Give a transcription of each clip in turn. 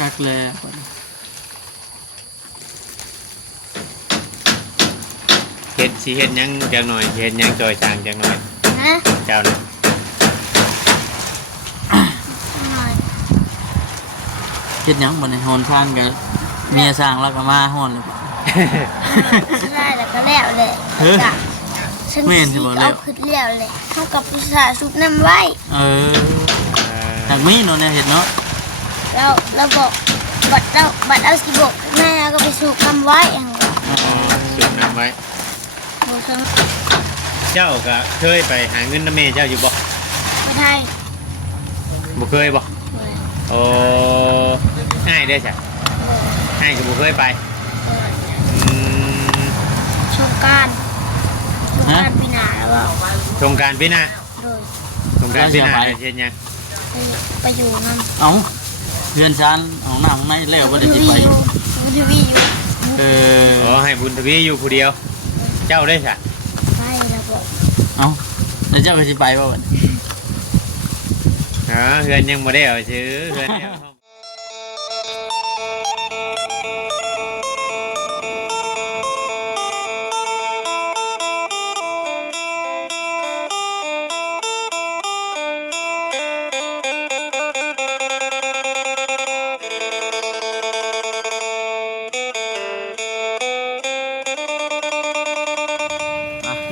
กักแล้วเฮ็ดสิเฮ็ดยังจังหน่อยเฮ็ดยังจอยจางจังหน่อยนะเจ้าน่ะเฮ็ดหยังบ่ได้ฮอนทานก็เมียสร้างแล้วก็มาฮอนแล้วได้แล้วก็แล้วเลยจ้ะฉันเอาขึ้นแล้วเลยเท่ากับภาษาซุปน้ำไว้จากมีเนาะเนี่ยเห็ดเนาะเราบอกบัดเอาสิบอกแม่ก็ไปสูบน้ำไว้เองสูบน้ำไว้เจ้าก็เคยไปหาเงินน้ำเมย์เจ้าอยู่บ่ไม่ไทยบ่เคยบ่โอ้ง่ายได้ใช่ง่ายก็บ่เคยไปสงกรานต์ปีหน้าแล้วสงกรานต์ปีหน้าสงกรานต์ปีหน้าเช่นยังไปอยู่นั่นเรือนชานของหน้าของในเลี้ยวบ่ได้สิไปบุญทวีอยู่ให้บุญทวีอยู่ผู้เดียวเจ้าได้ใช่ไปแล้วบอกแล้วเจ้าก็สิไปบ่บัดเฮือนยังบ่ได้เอาชื่อเฮือน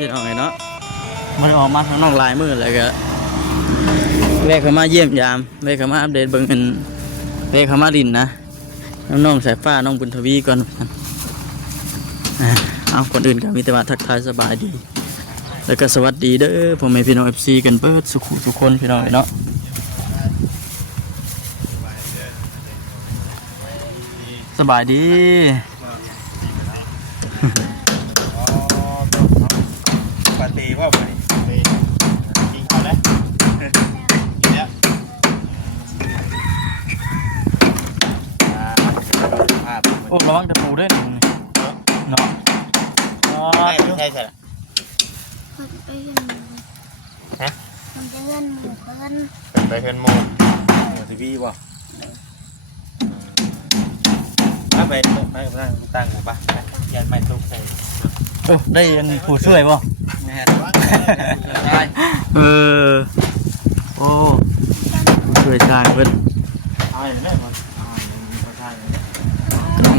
เฮ็ดออกไงเนาะมันออกมาทางนอกลายมือเลยก็แวะเข้ามาเยี่ยมยามแวะเข้ามาอัปเดตเบิ่งเป็นแวะเข้ามาดินนะน้องสายฟ้าน้องบุญทวีก่อนเอาคนอื่นก็มีแต่ว่าทักทายสบายดีแล้วก็สวัสดีเด้อผมให้พี่น้อง FC กันเปิดสุขคนพี่น้องเนาะสบายดีปาร์ตี้ว่าไปกินข้าวแล้วกินแล้วโอ้ระวังจะปูด้วยเนาะไม่ใช่ใช่ฮะมันจะเงินหมู่เพิ่นไปเพิ่นโมทีวีบ่ไปตั้งหมู่ปะยันไม่ทุกใส่ได้ยังผู้ช่วยบ่โอ้ช่วยชายเพิ่น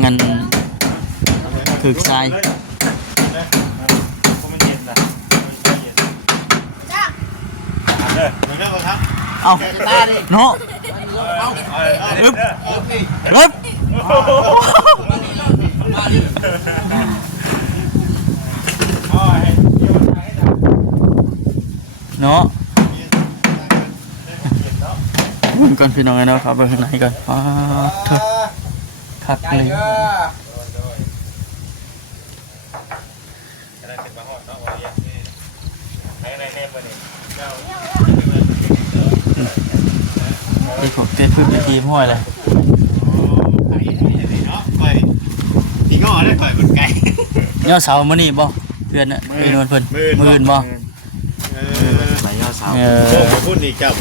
งั้นถึกชายเอาเนาะอึ๊บเนาะมันก่อนพี่น้องเนาะครับไปข้างในก่อนคักเลยไอ้ของเต้พึ่งไปทีมห้อยเลยนี่ก็ได้ปล่อยบนไก่ยอดเสามื้อนี้บ่เดือนน่ะเดือนเพิ่นมื้อบ่หลายยอดเสาโอ้พูดอีกครับ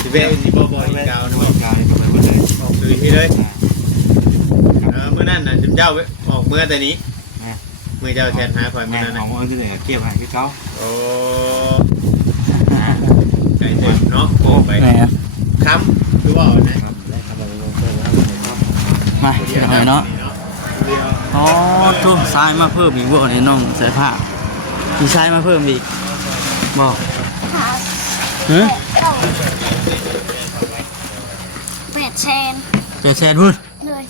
สิเว้สิบ่อีกกาวนะกาวนี่ไปพูดเลยออกคืนนี่เลยมื้อนั้นน่ะเจ้าออกเมื่อแต่นี้มื้อเจ้าแทนหาข่อยมื้อนั้นน่ะของที่ไหนเก็บให้พี่เขาโอ้ไก่เต็มเนาะโอ้ไปค้ำคือว่านะมาเดี๋ยวเนาะอ๋อทุกทรายมาเพิ่มอีกบ่นี่น้องสายผ้ามีทรายมาเพิ่มอีกบ่8 แสนพูดเลย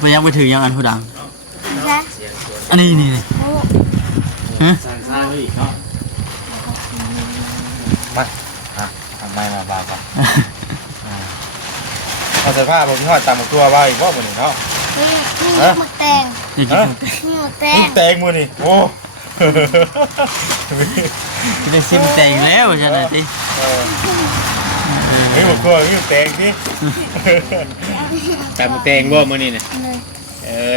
ไปยังไปถึงยังอันผู้ดังอันนี้นี่ฮะมาทำไมมาบ้าปะเอาเสื้อผ้าผมทอดตามตัวว่าอีกว่าหมดเลยเนาะนี่หมึกแตงแตงมือนี่โอ้จะได้ซิมแตงแล้วใช่ไหมที่นี่หมดตัวนี่แตงที่ตำแตงบ่มื้อนี้น่ะ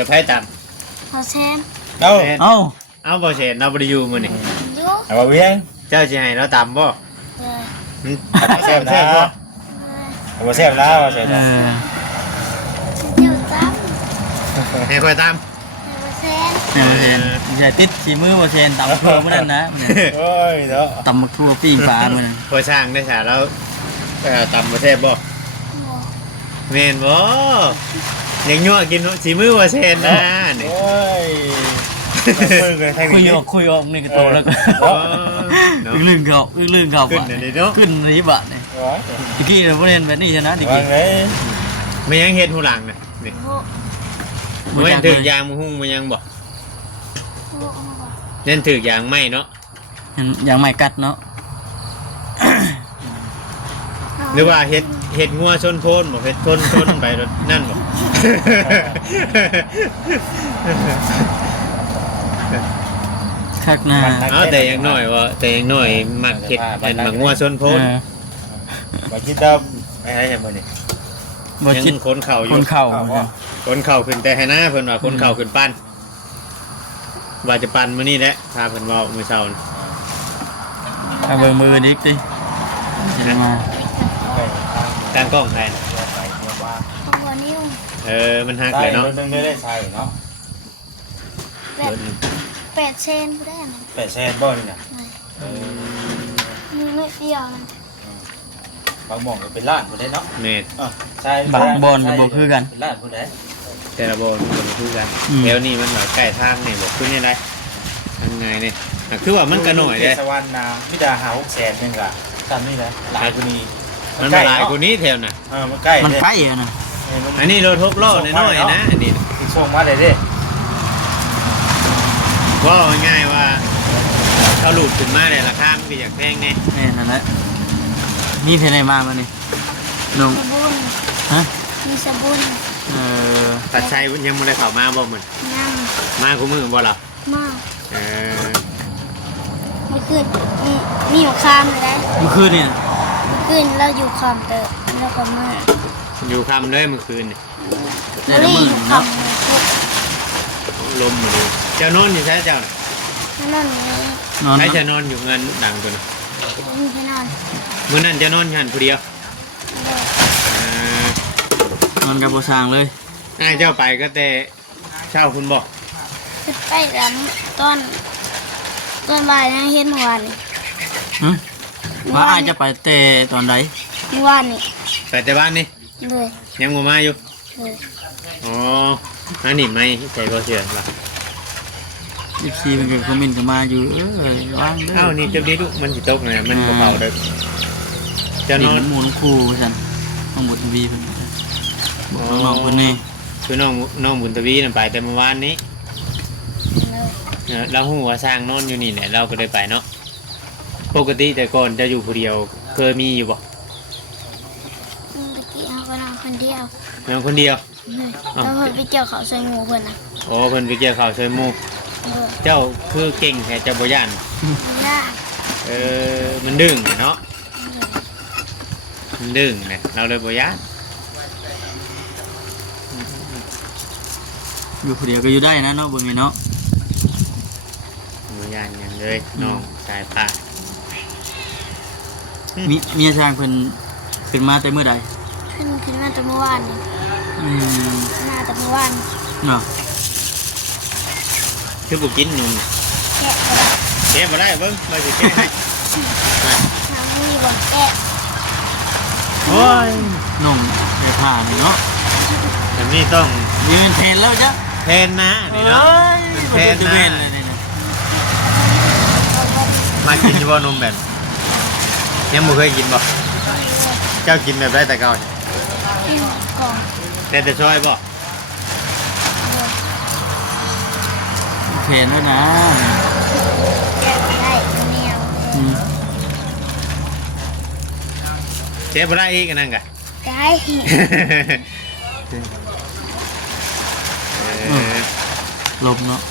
ไผตำเอาแซนเอาบ่เชนเราบ่ได้อยู่มื้อนี้เอาบ่เวียงเจ้าสิให้เราตำบ่แซ่บบ่เอาบ่แซ่บแล้วแซ่บ ให้คอยตาม 100% เนี่ยอย่าติดสีมือบ่เซนตำทั่วมื้อนั้นนะมื้อนั้น โอ้ยเนาะ ตำบักทั่วปิ้งปลามื้อนั้น พอช่างได้สาแล้วตำประเทศบ่เมนบ่ยังยั่วกินสีมือว่าเชนนะนี่ โอ้ยเลยแทง คุย นี่ ออกนี่ก็โตแล้วก็ เนาะ อึ้งลึงเขาอึ้งลึงเขา ขึ้น อะ เดี๋ยวนี้เนาะ ขึ้นนี่บะนี่ตะกี้เราบ่เห็นแบบนี้ชนะตะ วา กี้ งเลย ไม่ยังเฮ็ดหูหลังนะนี่ โอ้ เว้น จัก ถือ เลย ยางมือหุ้งมันยังบ่ โอ้ เล่นถือยางไม่เนาะ ยังไม่กัดเนาะ หรือว่าเฮ็ดงัวชนโพนบ่เฮ็ดชนไปรถนั่นบ่ คักหน้า เอาแต่อยังน้อยว่าแต่อยังน้อยมักเฮ็ดเป็นมักงัวชนโพน มาคิดว่าไม่ให้เห็นบ่นี่ บ่ ยัง คิด คนเข่าอ ค ยู่ นเข่า คนเข่าขึ้นแต่ให้หน้าเพิ่นว่าคนเข่าขึ้นปั้นว่าจะปั้นมื้อนี้แหละพาเพิ่นเว้ามื้อเช้านี่ เอาเบิ่งมือดิกติเห็นมา ตั้งกล้องแทน ไปเที่ยวบ้าน ตัวนิ้ว มันหัก ใช่ เลยเนาะ เรื่องนี้ได้ใช่เนาะ 8 เซนก็ได้นะ แต่แซนบ่นี่น่ะ มีไม่เดียวนะ บางหม่องก็เป็นล้านบ่ได้เนาะ แม่น ใช่ บางบอนก็บ่คือกัน เป็นล้านบ่ได้ แต่ละโบนมันก็คือกัน อืม แถวนี้มันแบบใกล้ทางนี่บอกขึ้นยังไงทางไงนี่คือว่ามันก็หน่อยเลย สวรรค์นามิดาหา6แสนนึงก็ตามนี่แหละหลายกว่านี้ มันมาหลายกว่านี้แถวน่ะ มันใกล้ มันใกล้อะนะ อันนี้รถ6ล้อน้อยๆนะอันนี้ ส่งมาได้เด้ ว่าง่ายๆว่าเขาหลุดขึ้นมาเนี่ยราคามันก็อยากแพงแน่ แม่นั่นแหละมีเพนไหนมามานี่นุ่ง สบุน ฮะ มีสบุน เออ ตัดชัยยังไม่ได้เข้ามาบ่เหมือน นั่ง มากูมือบ่ล่ะ มาก เออ เมื่อคืนมีอยู่คามเลยนะ เมื่อคืนเนี่ย เมื่อคืนเราอยู่คามเตอแล้วก็มา อยู่คำเลยเมื่อคืนนี่ ได้ เรา ละ ได้ มื้อ อยู่ เนาะ คำ ลมมาดูเจ้านอนอยู่ใช่เจ้าน่ะ นั่นนี่ นอน ใช่ เนาะ จะนอนอยู่เงินดังตัวน่ะ มีที่นอน มื้อนั้นจะนอนหันผู้เดียว เลย เออน อนกับบ่สร้างเลย ง่ายเจ้าไปก็แต่เช่าคุณบอก ขึ้นไปแล้วต้นบ่ายยังเห็นเมื่อวานนี่ หึว่าอายจะไปแต่ตอนใด เมื่อวานนี่ ไปแต่บ้านนี่ เลย ยังบ่มาอยู่ เลย อ๋ออันนี้ไม่ใจบ่เชื่อล่ะ 14มันก็คอมเมนต์ก็มาอยู่ว่างเด้อ เอ้านี่เจ้านี้ลูกมันสิตกนะมันบ่เผาเด้อจะนอน หมู่น้องครูซั่นน้องบุตรวีเพิ่นบอกน้องๆเพิ่นนี่ คือน้องบุญทวีนั่นไปแต่เมื่อวานนี้ เลย เราหูว่าสร้างนอนอยู่นี่แหละเราก็ได้ไปเนาะปกติแต่ก่อนจะอยู่ผู้เดียวเคยมีอยู่บ่ ตะกี้เขาก็นอนคนเดียวน อนคนเดียว เลยแล้วเพิ่นไปเกี่ยวเขาใส่งูเพิ่นนะ โอ้เพิ่นไปเกี่ยวข้าวช่วยหมู่ เลย เจ้าคือเก่งแท้เจ้าบ่ย่าน ยาก มันดึงเนาะมันดึงเนี่ยเราเลยบ่ย่าน อยู่ผู้เดียวก็อยู่ได้นะเนาะเบิ่งนี่เนาะ บ่ย่านหยังเลยน้องสายฟ้า มีเมียช่างเพิ่นขึ้นมาแต่มื้อใด ขึ้นมาแต่เมื่อวานนี่ อืม มาแต่เมื่อวาน เนาะ คือบ่กินนุ่ม แกะบ่ได้ แกะบ่ได้เบิ่งมาสิแกะให้ น้ำมีบ่แกะ โอ้ย น้องได้ผ่านเนาะ แต่นี่ต้อง ยืนแทนแล้วจ้ะ แทนนะนี่เนาะ เอ้ยบ่ได้ตะเวนเลยนี่นะ มากินอยู่บ่นมแบบยังบ่เคยกินบ่เจ้ากินแบบได้แต่เก่าเนี่ย กินก่อน ได้แต่ซอยบ่ แทนแล้วนะ แกะบ่ได้เหนียว อืม เจ๊บ่ได้อีกอันนั่นกะ ได้ ลมเนาะ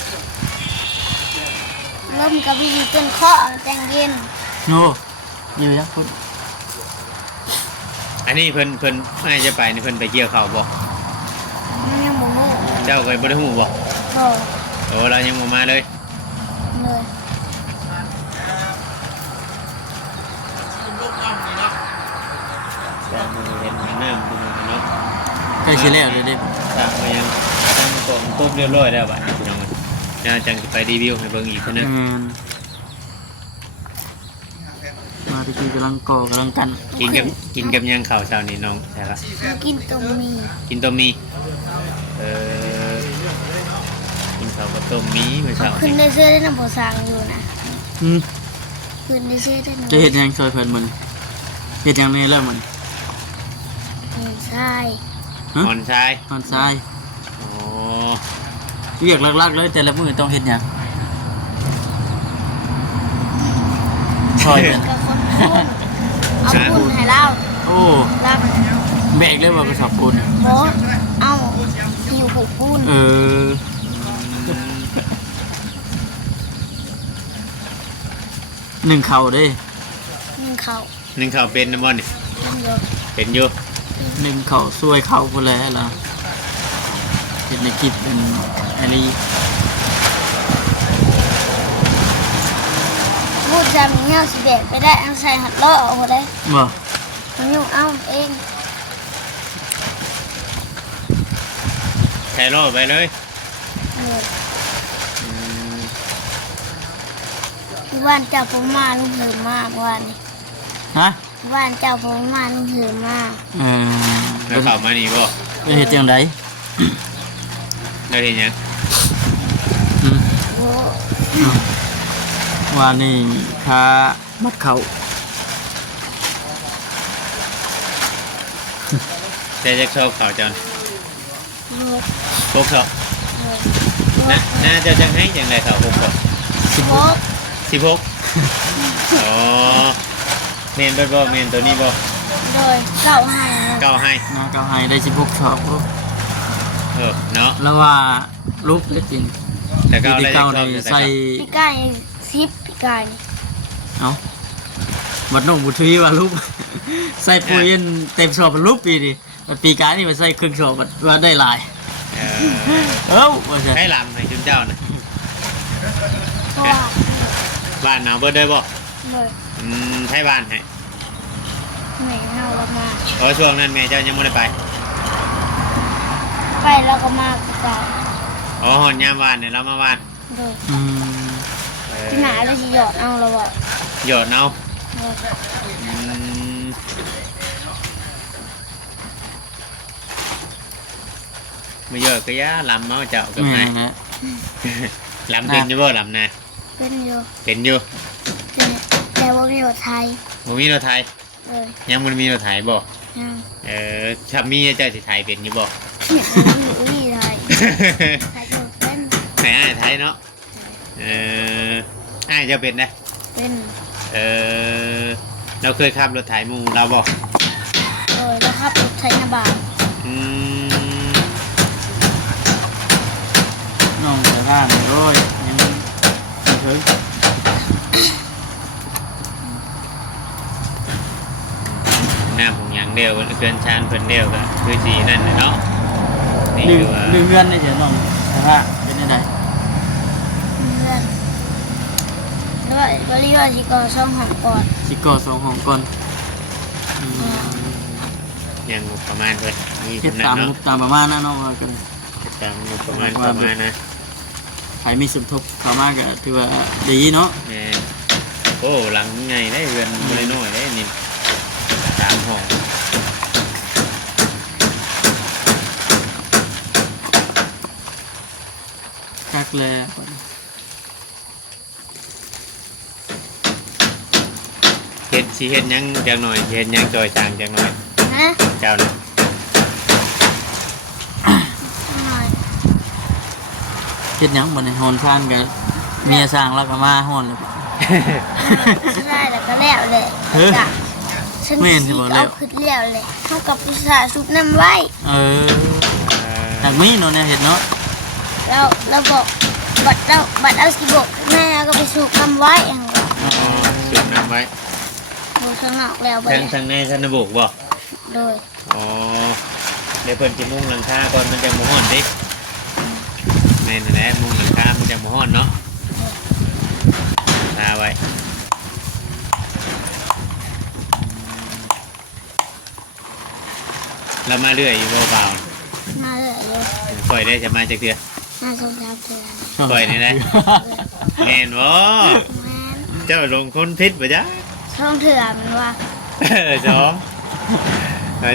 ลมกับพี่จนเคาะแตงเย็น โน่อยู่ยักพุ่น อันนี้เพิ่นไม่จะไปนี่เพิ่นไปเกี่ยวข้าวบ่ มันยังบ่ฮู้ เจ้าเคยบ่ได้ฮู้บ่ บ่ โอ้เรายังบ่มาเลย เลย เห็นน้ำคุณเนาะ ไก ล้สิแล้วเลยเด้ ตามมายังตั้งกล่องปุ๊บเรียบร้อยแล้วบัดนี้พี่น้องน่าจังไปรีวิวให้เบิ่งอีกเท่านั้น มาที่คือกำลังก่อกำลังกัน กินกับยังข้าวเช้านี้น้องใช่ปะ กินต้มมี กินต้มมีกินข้าวกับต้มมีเมื่อเช้า ขึ้น นี้ ได้เสื้อได้น้ำผสางอยู่นะ อืม ขึ้นได้เสื้อได้น้ำ จะเฮ็ดหยังช่วยเพิ่นมันเฮ็ดหยังแน่แล้วมัน ใช่ อ่อนชาย ตอนซ้าย โอ้ เรียกลักๆเลยแต่ละมื้อต้องเฮ็ดหยังช่วยเพิ่น กับคนพูดเอาพูดให้เล่า โอ้ เล่า แบกเลยบ่กระสอบปูน โพสเอาอยู่ผูกพูน หนึ่งเข่าเด้ นึ่งเขา นึ่งข้าวเป็นน้ำมันนี่ ทำอยู่ เป็นอยู่ หนึ่งเข่าซวยเข่าพุ่นแหล้วล่ะเฮ็ดในคลิปเป็นอันนี้ พูดจำเงี้ยสิเด็ดไปได้เอาใส่หัดล้อเอาได้ บ่ มันยุ่งเอาเอง ใส่โล่ไปเลย ที่บ้านเจ้าผมมาลุงเหิมมากวันนี้ ฮะ ที่บ้านเจ้าผมมาลุงเหิมมาก แล้วเข้ามานี่บ่ เป็นเฮ็ดจังได แล้วเห็นยัง อืม โอ้ ว่านี่ค่ามัดเข่า แต่จะชอบข้าวจอน โห พวกเขาน่าจะจังให้จังไรข้าวพวกเขา โห 16อ๋อเมนบ่เมนตัวนี้บ่ โดยเก่าให้ เก้าให้ นะเก้าให้ได้16ชอบ เนาะ แล้วว่าลูกเล็กจริง แต่เก้า ที่ ได้ เก้า ชอบ นี่ จะ ใส่ ปีกไก่ซิปปีกไก่ เอ้าบัดน้องบุตรีว่าลูก ใส่ปุ๋ยเต็มชอบเป็นลูกปีนี่ปีกายนี่มาใส่ครึ่งชอบว่าได้หลาย เอ้าว่าซั่น ให้ลำให้จุนเจ้านะ เพราะว่า บ้านหนาวเบิดได้บ่ โดย ให้บ้านให้ แม่เฮาเรามา ช่วงนั้นแม่เจ้ายังไม่ได้ไป ไปแล้วก็มาปีกไก่ หอนยามบ้านเนี่ยเรามาบ้าน โดย อืม ที่หนาเราจะหยอดเอาเราอ่ะ หยอดเอา โดย มาหยอดก็ย่าลำเมาเจ้ากับ แม่ นาย นะ ลำเป็นอยู่บ่ลำนะ เป็นอยู่ เป็นอยู่ แต่ว่ามีหยอดไทย บ่มีรถไทย เลย ยังมันมีรถไทยบ่ ยัง ถ้ามีเจ้าสิไทยเป็นอยู่บ่ อุ้ยไทยไทยจะเป็น ไหนอ้ายไทยเนาะอ้ายเจ้าเป็นนะ เป็น เราเคยขับรถไถหมูเราบอก แล้วครับรถไทยนาบา น้องแต่บ้านโอ้ยยังเฮ้ย หน้าผมอย่างเดียวเกินชานเพิ่นเดียวก็คือสีนั่นน่ะเนาะนี่ ดึง คือว่า ดึงเงินได้เดี๋ยวน้องแต่ว่าเป็นยังไง เพื่อนแล้วก็เรียกว่าชิโก้ช่องหอมก่อน สิก่อสองห้องก่อนอืม อย่างงบประมาณเพิ่นมี เฮ็ด กำหนด ตาม เนาะ งบตามประมาณนะน้องว่ากัน ตามงบประมาณนะ ใครมีสมทบเข้ามาก็ถือว่าดีเนาะ แม่โอ้หลังไงได้เรือนบ่ได้น้อยได้นี่3ห้อง คักแล เฮ็ดสิเฮ็ดหยังจังหน่อยสิเฮ็ดหยังจอยจางจังหน่อย ฮะ เจ้าน่ะ หน่อย เฮ็ดหยังบ่ได้ฮอนทานก็เมียสร้างแล้วก็มาฮอนเลย ได้แล้วก็แล้วเลยจ้ะฉัน แม่นสิบ่แล้ว เอาขึ้นแล้วเลยเท่ากับพิซซ่าซุปน้ำไว้ หากมีเนาะเนี่ยเฮ็ดเนาะ เราบอกบัดเอาสิบอกแม่ก็ไปสูบน้ำไว้อย่าง จุดน้ำไว้ ดูข้างนอกแล้วไป ทางในท่านบุกบ่ โดย เดี๋ยวเพิ่นสิมุงหลังคาก่อนมันจะบ่ฮ้อนดิแม่นแหละมุงหลังคามันจะบ่ฮ้อนเนาะทาไว้แล้วมาเรื่อยอยู่เบา เยอะ ปล่อยได้จะมาจากเดือน น่าสงสารเถื่อน ปล่อยนี่นะแม่นบ่ แม่น เจ้าลงคนพิษบ่จ๊ะ ช่องเถื่อนมันว่า สอง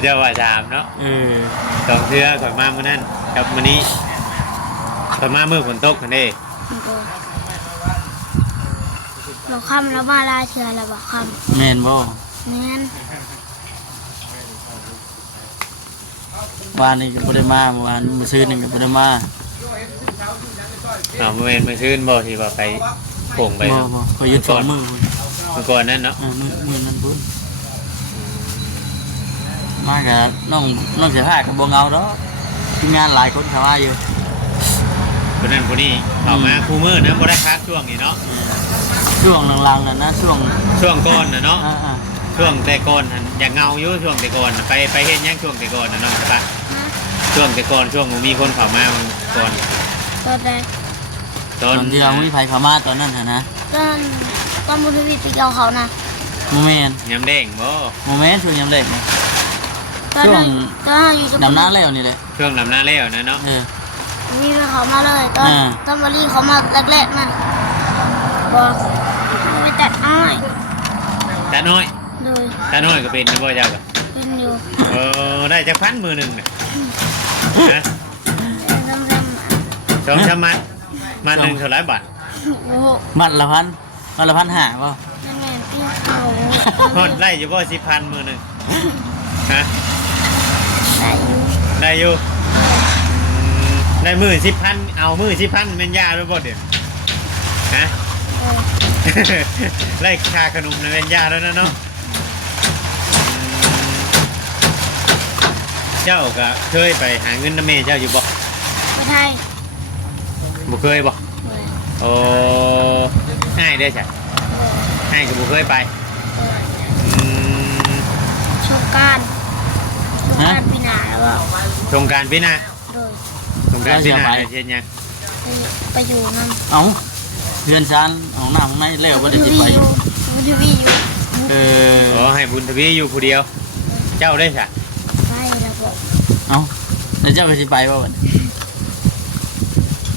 เจ้าว่าสามเนาะ สองเทื่อก่อนมามื้อนั้นกับมื้อนี้ก่อนมามื้อฝนตกกันเด้ บอกคำแล้วมาลาเถื่อนแล้วบอกค แม่นบ่ ำแม่น บ้านนี้ก็บ่ได้มาเมื่อวานมื้อซื่อนึงก็บ่ได้มา มื้อเว้นมื้อคืนบ่ที่ว่าไปโป่งไป บ่บ่ขอยหยุดสองมื้อ เมื่อก่อนนั่นเนาะ มื้อนั้นพุ่นมาก็น้องเสียผ้าก็บ่เหงาดอกทีมงานหลายคนเข้ามาอยู่ คนนั้นคนนี้ออกมาคู่มือนะบ่ได้พักช่วงนี้เนาะ ช่วงหลังๆน่ะนะช่วง ช่วงก่อนน่ะเนาะ อ่า ช่วงแต่ก่อนหั่นอยากเงาอยู่ช่วงแต่ก่อนน่ะไปเฮ็ดหยังช่วงแต่ก่อนน่ะเนาะใช่ปะ ฮะ ช่วงแต่ก่อนช่วงบ่มีคนเข้ามาก่อน ตอนแรก ตอนที่เรามีไผเข้ามาตอนนั้นน่ะนะ ตอนบุญทวีตีเกาเขานะ บ่แม่น ยำแดงบ่ บ่แม่นช่วงยามแรกนะ ตอน ช่ว นั้ ง นตอนอยู่กับ ดำน้าแล้วนี่แหละ ช่วงนำหน้าแล้วนะเนาะ มีเขามาเลยตอน อ่า ตอนบรีเขามาแรกๆนะบอกไปตัดอ้อย ตาน้อย โดย ตาน้อยก็เป็นนะบ่เจ้าก็ เป็นอยู่ ได้จักพันมือหนึงน่ะนะ เริ่มๆ สองชะมัดมาหนึ่งเท่าไหร่บาท โอ้โห มัดละพันมัดละ1,500บ่ นั่นแหละที่เขา ฮอดได้อยู่บ่10,000มือหนึงฮะ ได้อยู่ ได้อยู่ได้มือ10,000เอามือ10,000แม่นยาด้วยบ่เดี๋ยวฮะ เออ ไล่ค่าขนมในแม่นยาแล้วนะเนาะเจ้าก็เคยไปหาเงินน้ำเมเจ้าอยู่บ่ ไม่ไทย บ่เคยบ่โอ้ง่ายได้ใช่ง่ายก็บ่เคยไปอืม ชมการปีหนาแล้วก็ สงกรารปีหน้า โดย สงกรารปีหน้าได้เช่นยัง ไปอยู่นั่น เอ้าเรือนชานของหน้าของในแล้วบ่ได้สิไป บุญทวีอยู่ อ๋อให้บุญทวีอยู่ผู้เดียว เจ้าได้ใช่ ไปแล้วบอก เอ้าแล้วเจ้าก็สิไปบ่บัดนี้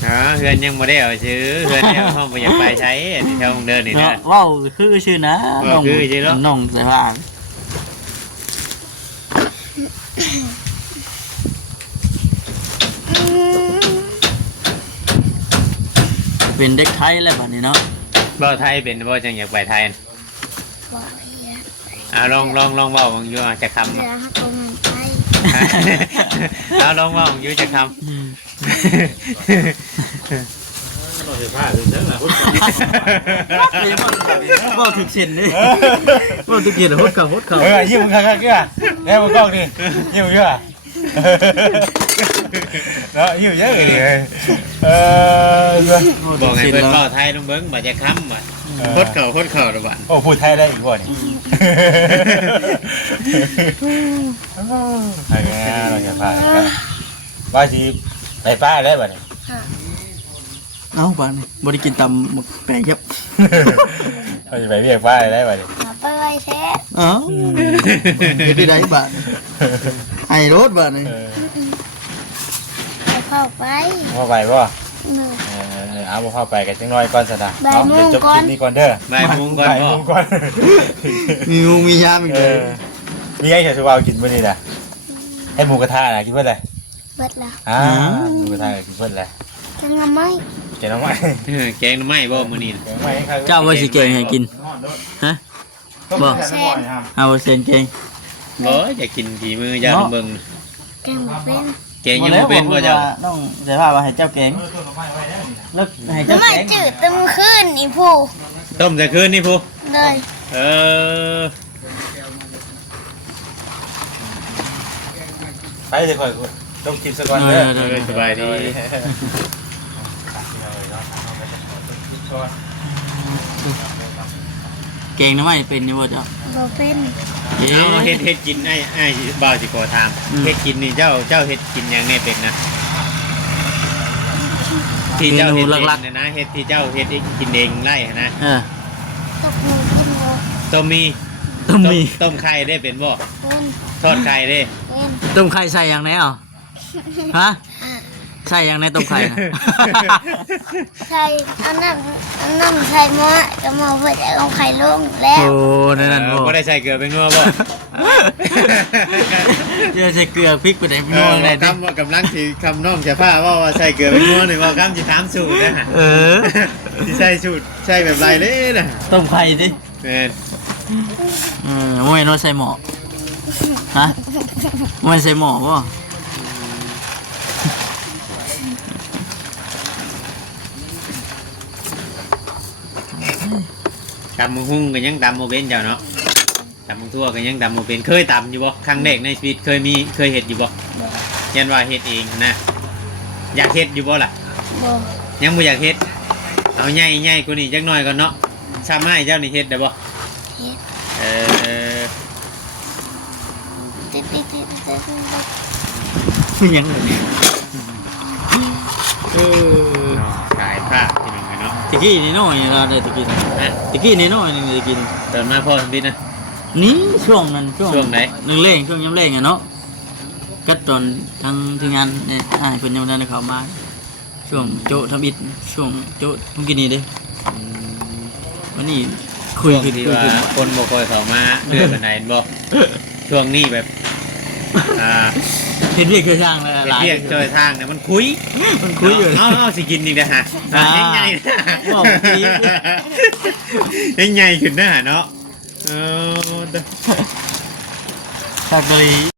อ๋อเฮือนยังบ่ได้เอาชื่อเฮือนเนี่ยห้องบ่อยากไปใช้อันนี้เท่าเดินนี่นะ เนาะเว้าคือชื่อนะ เว้าคือชื่อเนาะ น้องเสียผ้าเป็นเด็กไทยแล้วบัดนี้เนาะ บ่ไทยเป็นบ่จังอยากไปไทย บอกเฮีย ลองเว้าของอยู่จะคำ เดี๋ยวให้ตรงนั้นไป ลองเว้าของอยู่จะคำ ว่าถึกเส้นนี่ว่าถึกเกียรติฮดเขา ยิ้มข้างๆเกื้อแล้วมึงกล้องดิยิ้มเยอะเนาะยิ้มเยอะเลย บอกให้เพิ่นเว้าไทยต้องเบิ่งบ่จะคำว่ะโคตรเข่าระบาด โอ้พูดไทยได้อีกบ่นี่ไอ้แง่เราจะพาว่าสิไปป้าได้บ่นี่ เอ้าบ้านบ่ได้กินตำหมึกแปลงครับ เราจะไปเรียกป้าได้บ่นี่ มาไปไว้แท้ เอ้าเฮ็ดได้บ้านไอ้รถบ้านนี่ ไปเข้าไป พ่อไปบ่ หนึ่ง เอาบ่เข้าไปกันจังน้อยก่อนซะนะ บ่ายโมง จบ ก่อน คลิปนี้ก่อนเด้อ บ่ายโมงก่อน บ่าย บ่ โมงก่อน มีงูมียามอีกเลย มีไอ้เฉยๆว่ากินมื้อนี้น่ะให้หมูกระทะน่ะกินเบิดเลย เบิดละ หมูกระทะกินเบิดเลย จังทำไม แกงน้ำไม้ แกงหน่อไม้บ่มื้อนี้ แกงน้ำไม้ให้ เจ้าว่าสิเก่งให้กินฮะบ่เอาเส้นเก่ง บ่อยากกินฝีมือเจ้าต้องเบิ่ง แกงหมูเป็น แกงยังบ่เป็นบ่เจ้า น้องเสียผ้าว่าให้เจ้าเก่งเลิกให้เจ้า น้ำมัน เก่ง จืดเต็มขึ้นอีผู้ ต้มแต่คืนนี่ผู้ เลย เออ ไปเดี๋ยวก่อนต้องกินสักวัน เอ เด้ อ อ เออ สบายดี เก่งนะไม่เป็นนี่บ่เจ้า บ่เป็น เอาเฮ็ดกินไอ้บ่าวสิขอถามเฮ็ดกินนี่เจ้าเฮ็ดกินหยังแน่เป็นนะที่เจ้าเฮ็ดหลักๆนะเฮ็ดที่เจ้าเฮ็ดกินเองไร่นะ ตกหมูกินหมู ต้มมี ต้มไข่ได้เป็นบ่ เป็น ทอดไข่ได้ เป็น ต้มไข่ใส่อย่างไหนอ่ะฮะ ใช่ยังในต้มไข่นะ ใช่เอาน้ำใส่หม้อก็หม้อเพื่อจะเอาไข่ลงแล้ว โอ้นั่นบ่ บ่ได้ใส่เกลือเป็นนัวบ่ จะใส่เกลือพริกไปไหนนัวอะไร คำว่ากำลังสิคำน้องจะผ้าว่าใส่เกลือเป็นนัวหนึ่งว่าคำสิถามสูตรนะฮะ เออ สิใส่สูตรใส่แบบไรเลยนะ ต้มไข่ดิ แม่น โมยนใส่หม้อฮะโมยใส่หม้อป่ะ ตำมะฮุ่งก็ยังตำโมเป็นเจ้าเนาะตำมะทั่วก็ยังตำโมเป็นเคยตำอยู่บ่ครั้งแรกในชีวิตเคยเฮ็ดอยู่บ่ยันว่าเฮ็ดเองนะอยากเฮ็ดอยู่บ่ล่ะ บ่ ยังบ่อยากเฮ็ดเอาใหญ่กว่านี้จักหน่อยก่อนเนาะซ้ำให้เจ้านี่เฮ็ดได้บ่ เฮ็ด เออ ติด ยังไง ขายผ้าที่นึงเนาะ ตะกี้นี่น้อยเราได้ตะกี้นะตะกี้นี่น้อยนึงตะกี้ ตอนมาพ่อสมบิดนะ นี่ช่วงนั้นช่วง ช่วงไหน หนึ่งเล่งช่วงย้ำเล่งอะเนาะก็ตอนทางทีมงานเนี่ยเพิ่นยังไม่ได้เข้ามาช่วงโจะทำอิฐช่วงโจะเมื่อกี้นี้เด้วันนี้คุย ช่วง ขึ้น ที่ คุย ว่า ขึ้น คนบ่ค่อยเข้ามาเดือนบันไดบ่ช่วงนี้แบบอ่า เห็นเรียกเคยช่างเลยหลาย เรียกจอยทางเนี่ยมันคุย มันคุยอยู่ เอาสิกินอีกนะฮะ อ่า ยังไง บอกดี ยังไงขึ้นนะฮะเนาะเออ ชากะลี